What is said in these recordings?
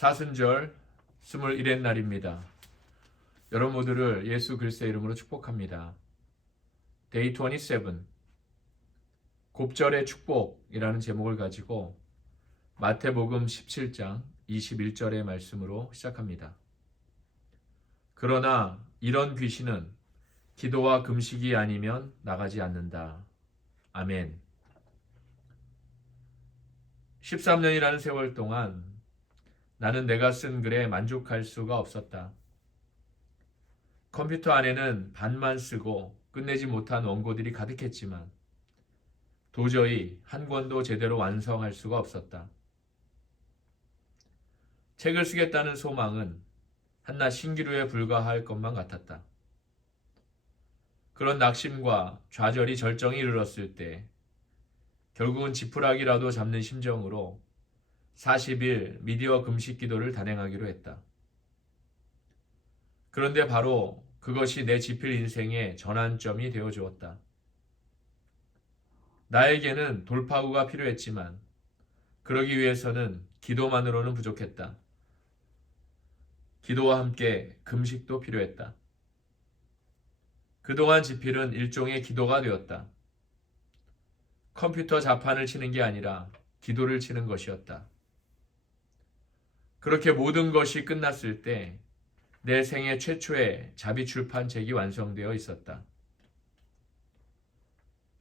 사순절 21의 날입니다. 여러분 모두를 예수 그리스도의 이름으로 축복합니다. 데이 27 곱절의 축복이라는 제목을 가지고 마태복음 17장 21절의 말씀으로 시작합니다. 그러나 이런 귀신은 기도와 금식이 아니면 나가지 않는다. 아멘. 13년이라는 세월 동안 나는 내가 쓴 글에 만족할 수가 없었다. 컴퓨터 안에는 반만 쓰고 끝내지 못한 원고들이 가득했지만 도저히 한 권도 제대로 완성할 수가 없었다. 책을 쓰겠다는 소망은 한낱 신기루에 불과할 것만 같았다. 그런 낙심과 좌절이 절정에 이르렀을 때 결국은 지푸라기라도 잡는 심정으로 40일 미디어 금식 기도를 단행하기로 했다. 그런데 바로 그것이 내 지필 인생의 전환점이 되어 주었다. 나에게는 돌파구가 필요했지만 그러기 위해서는 기도만으로는 부족했다. 기도와 함께 금식도 필요했다. 그동안 지필은 일종의 기도가 되었다. 컴퓨터 자판을 치는 게 아니라 기도를 치는 것이었다. 그렇게 모든 것이 끝났을 때 내 생애 최초의 자비 출판책이 완성되어 있었다.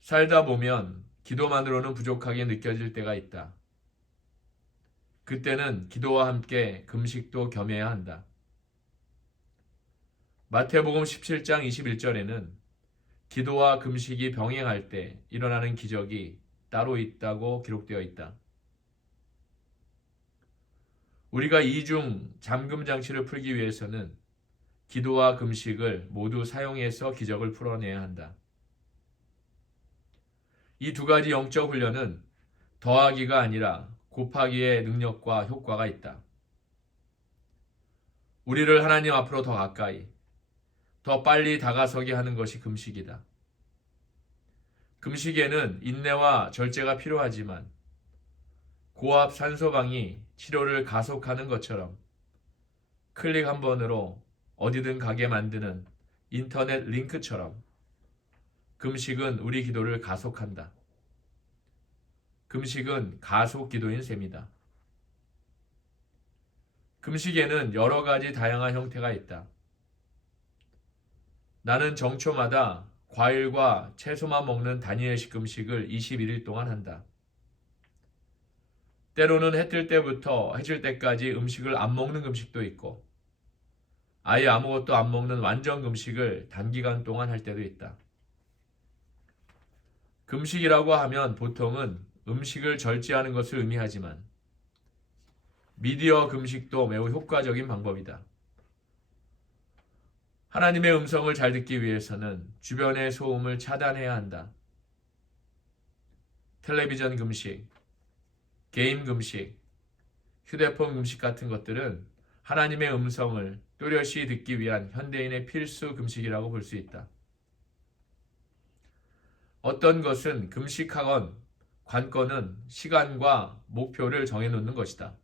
살다 보면 기도만으로는 부족하게 느껴질 때가 있다. 그때는 기도와 함께 금식도 겸해야 한다. 마태복음 17장 21절에는 기도와 금식이 병행할 때 일어나는 기적이 따로 있다고 기록되어 있다. 우리가 이중 잠금 장치를 풀기 위해서는 기도와 금식을 모두 사용해서 기적을 풀어내야 한다. 이 두 가지 영적 훈련은 더하기가 아니라 곱하기의 능력과 효과가 있다. 우리를 하나님 앞으로 더 가까이, 더 빨리 다가서게 하는 것이 금식이다. 금식에는 인내와 절제가 필요하지만 고압 산소방이 치료를 가속하는 것처럼 클릭 한 번으로 어디든 가게 만드는 인터넷 링크처럼 금식은 우리 기도를 가속한다. 금식은 가속 기도인 셈이다. 금식에는 여러 가지 다양한 형태가 있다. 나는 정초마다 과일과 채소만 먹는 다니엘식 금식을 21일 동안 한다. 때로는 해 뜰 때부터 해질 때까지 음식을 안 먹는 금식도 있고 아예 아무것도 안 먹는 완전 금식을 단기간 동안 할 때도 있다. 금식이라고 하면 보통은 음식을 절제하는 것을 의미하지만 미디어 금식도 매우 효과적인 방법이다. 하나님의 음성을 잘 듣기 위해서는 주변의 소음을 차단해야 한다. 텔레비전 금식, 게임 금식, 휴대폰 금식 같은 것들은 하나님의 음성을 또렷이 듣기 위한 현대인의 필수 금식이라고 볼 수 있다. 어떤 것은 금식하건 관건은 시간과 목표를 정해놓는 것이다.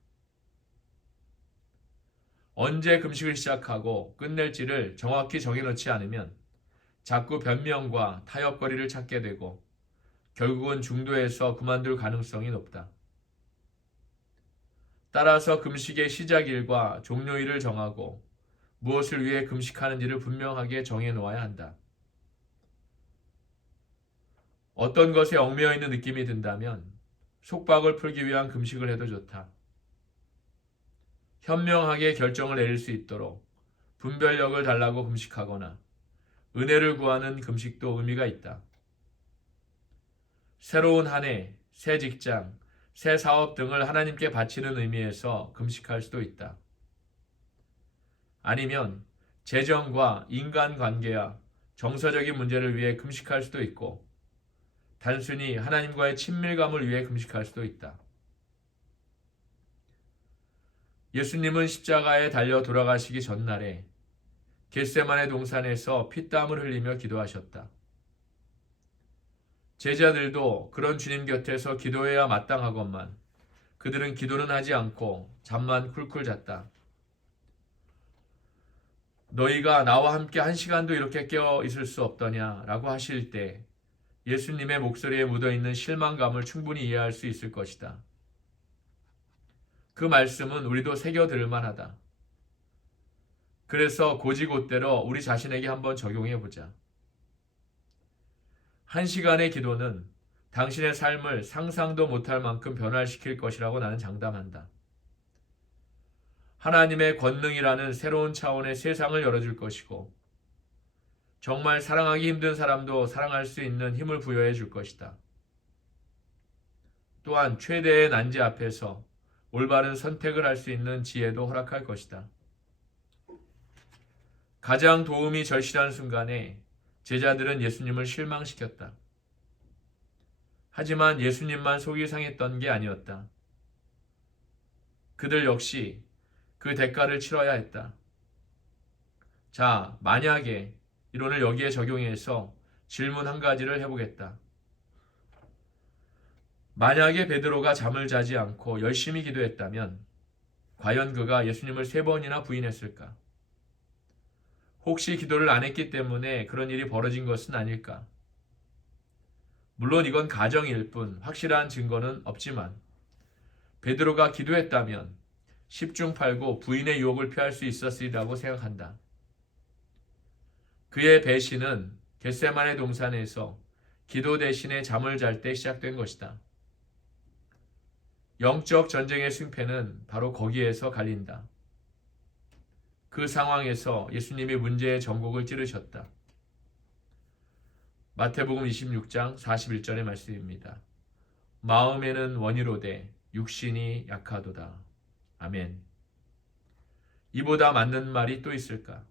언제 금식을 시작하고 끝낼지를 정확히 정해놓지 않으면 자꾸 변명과 타협거리를 찾게 되고 결국은 중도에서 그만둘 가능성이 높다. 따라서 금식의 시작일과 종료일을 정하고 무엇을 위해 금식하는지를 분명하게 정해놓아야 한다. 어떤 것에 얽매여 있는 느낌이 든다면 속박을 풀기 위한 금식을 해도 좋다. 현명하게 결정을 내릴 수 있도록 분별력을 달라고 금식하거나 은혜를 구하는 금식도 의미가 있다. 새로운 한 해, 새 직장, 새 사업 등을 하나님께 바치는 의미에서 금식할 수도 있다. 아니면 재정과 인간관계야 정서적인 문제를 위해 금식할 수도 있고 단순히 하나님과의 친밀감을 위해 금식할 수도 있다. 예수님은 십자가에 달려 돌아가시기 전날에 겟세마네 동산에서 피땀을 흘리며 기도하셨다. 제자들도 그런 주님 곁에서 기도해야 마땅하건만 그들은 기도는 하지 않고 잠만 쿨쿨 잤다. 너희가 나와 함께 1시간도 이렇게 깨어 있을 수 없더냐라고 하실 때 예수님의 목소리에 묻어있는 실망감을 충분히 이해할 수 있을 것이다. 그 말씀은 우리도 새겨들을 만하다. 그래서 곧이곧대로 우리 자신에게 한번 적용해 보자. 1시간의 기도는 당신의 삶을 상상도 못할 만큼 변화시킬 것이라고 나는 장담한다. 하나님의 권능이라는 새로운 차원의 세상을 열어줄 것이고 정말 사랑하기 힘든 사람도 사랑할 수 있는 힘을 부여해 줄 것이다. 또한 최대의 난제 앞에서 올바른 선택을 할 수 있는 지혜도 허락할 것이다. 가장 도움이 절실한 순간에 제자들은 예수님을 실망시켰다. 하지만 예수님만 속이 상했던 게 아니었다. 그들 역시 그 대가를 치러야 했다. 자, 만약에 이론을 여기에 적용해서 질문 한 가지를 해보겠다. 만약에 베드로가 잠을 자지 않고 열심히 기도했다면 과연 그가 예수님을 3번이나 부인했을까? 혹시 기도를 안 했기 때문에 그런 일이 벌어진 것은 아닐까? 물론 이건 가정일 뿐 확실한 증거는 없지만 베드로가 기도했다면 10중8구 부인의 유혹을 피할 수 있었으리라고 생각한다. 그의 배신은 겟세마네 동산에서 기도 대신에 잠을 잘 때 시작된 것이다. 영적 전쟁의 승패는 바로 거기에서 갈린다. 그 상황에서 예수님이 문제의 전곡을 찌르셨다. 마태복음 26장 41절의 말씀입니다. 마음에는 원이로되 육신이 약하도다. 아멘. 이보다 맞는 말이 또 있을까?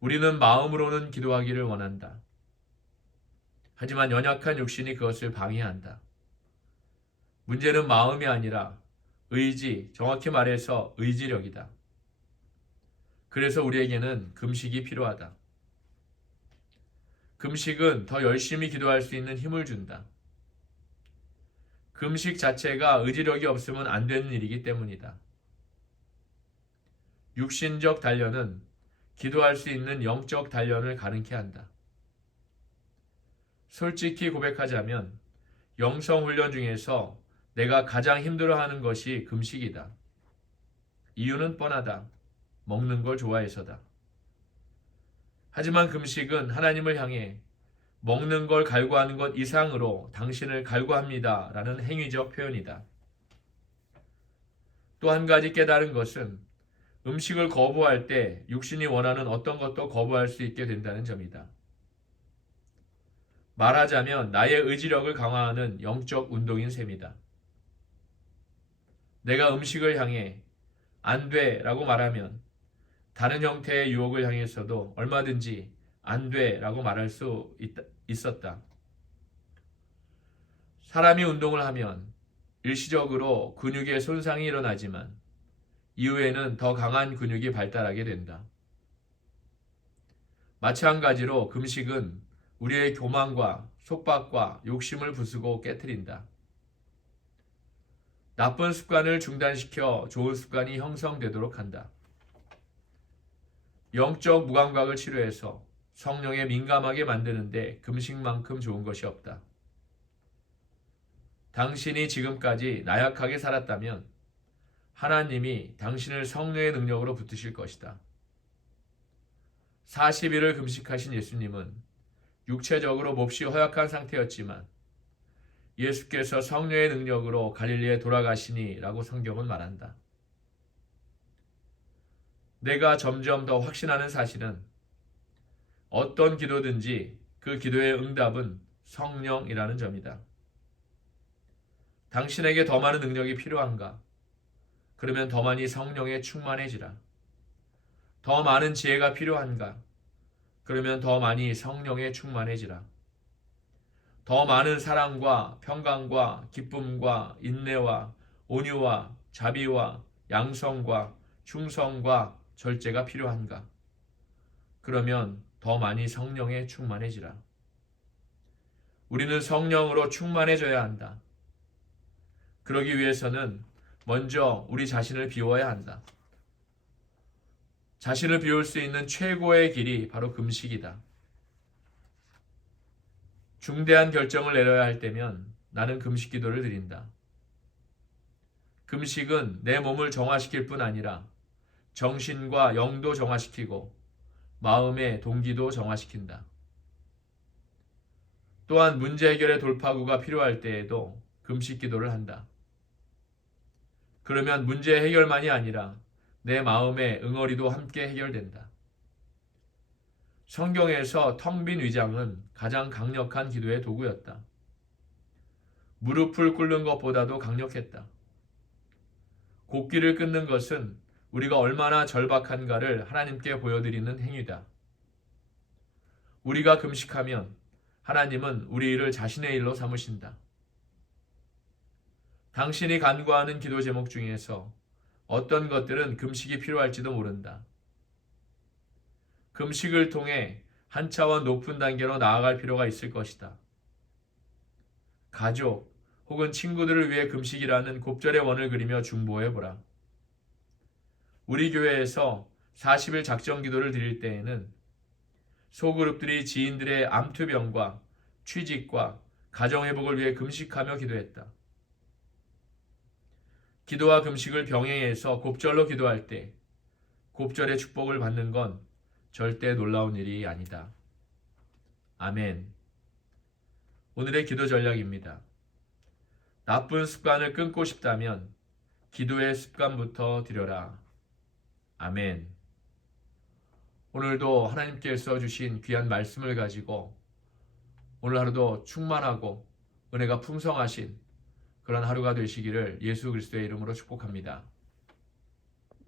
우리는 마음으로는 기도하기를 원한다. 하지만 연약한 육신이 그것을 방해한다. 문제는 마음이 아니라 의지, 정확히 말해서 의지력이다. 그래서 우리에게는 금식이 필요하다. 금식은 더 열심히 기도할 수 있는 힘을 준다. 금식 자체가 의지력이 없으면 안 되는 일이기 때문이다. 육신적 단련은 기도할 수 있는 영적 단련을 가능케 한다. 솔직히 고백하자면 영성훈련 중에서 내가 가장 힘들어하는 것이 금식이다. 이유는 뻔하다. 먹는 걸 좋아해서다. 하지만 금식은 하나님을 향해 먹는 걸 갈구하는 것 이상으로 당신을 갈구합니다 라는 행위적 표현이다. 또 한 가지 깨달은 것은 음식을 거부할 때 육신이 원하는 어떤 것도 거부할 수 있게 된다는 점이다. 말하자면 나의 의지력을 강화하는 영적 운동인 셈이다. 내가 음식을 향해 안 돼 라고 말하면 다른 형태의 유혹을 향해서도 얼마든지 안 돼 라고 말할 수 있었다. 사람이 운동을 하면 일시적으로 근육에 손상이 일어나지만 이후에는 더 강한 근육이 발달하게 된다. 마찬가지로 금식은 우리의 교만과 속박과 욕심을 부수고 깨트린다. 나쁜 습관을 중단시켜 좋은 습관이 형성되도록 한다. 영적 무감각을 치료해서 성령에 민감하게 만드는데 금식만큼 좋은 것이 없다. 당신이 지금까지 나약하게 살았다면 하나님이 당신을 성령의 능력으로 붙드실 것이다. 40일을 금식하신 예수님은 육체적으로 몹시 허약한 상태였지만 예수께서 성령의 능력으로 갈릴리에 돌아가시니 라고 성경은 말한다. 내가 점점 더 확신하는 사실은 어떤 기도든지 그 기도의 응답은 성령이라는 점이다. 당신에게 더 많은 능력이 필요한가? 그러면 더 많이 성령에 충만해지라. 더 많은 지혜가 필요한가? 그러면 더 많이 성령에 충만해지라. 더 많은 사랑과 평강과 기쁨과 인내와 온유와 자비와 양성과 충성과 절제가 필요한가? 그러면 더 많이 성령에 충만해지라. 우리는 성령으로 충만해져야 한다. 그러기 위해서는 먼저 우리 자신을 비워야 한다. 자신을 비울 수 있는 최고의 길이 바로 금식이다. 중대한 결정을 내려야 할 때면 나는 금식 기도를 드린다. 금식은 내 몸을 정화시킬 뿐 아니라 정신과 영도 정화시키고 마음의 동기도 정화시킨다. 또한 문제 해결의 돌파구가 필요할 때에도 금식 기도를 한다. 그러면 문제 해결만이 아니라 내 마음의 응어리도 함께 해결된다. 성경에서 텅 빈 위장은 가장 강력한 기도의 도구였다. 무릎을 꿇는 것보다도 강력했다. 곡기를 끊는 것은 우리가 얼마나 절박한가를 하나님께 보여드리는 행위다. 우리가 금식하면 하나님은 우리 일을 자신의 일로 삼으신다. 당신이 간구하는 기도 제목 중에서 어떤 것들은 금식이 필요할지도 모른다. 금식을 통해 한 차원 높은 단계로 나아갈 필요가 있을 것이다. 가족 혹은 친구들을 위해 금식이라는 곱절의 원을 그리며 중보해보라. 우리 교회에서 40일 작정 기도를 드릴 때에는 소그룹들이 지인들의 암투병과 취직과 가정회복을 위해 금식하며 기도했다. 기도와 금식을 병행해서 곱절로 기도할 때 곱절의 축복을 받는 건 절대 놀라운 일이 아니다. 아멘. 오늘의 기도 전략입니다. 나쁜 습관을 끊고 싶다면 기도의 습관부터 들여라. 아멘. 오늘도 하나님께서 주신 귀한 말씀을 가지고 오늘 하루도 충만하고 은혜가 풍성하신 그런 하루가 되시기를 예수 그리스도의 이름으로 축복합니다.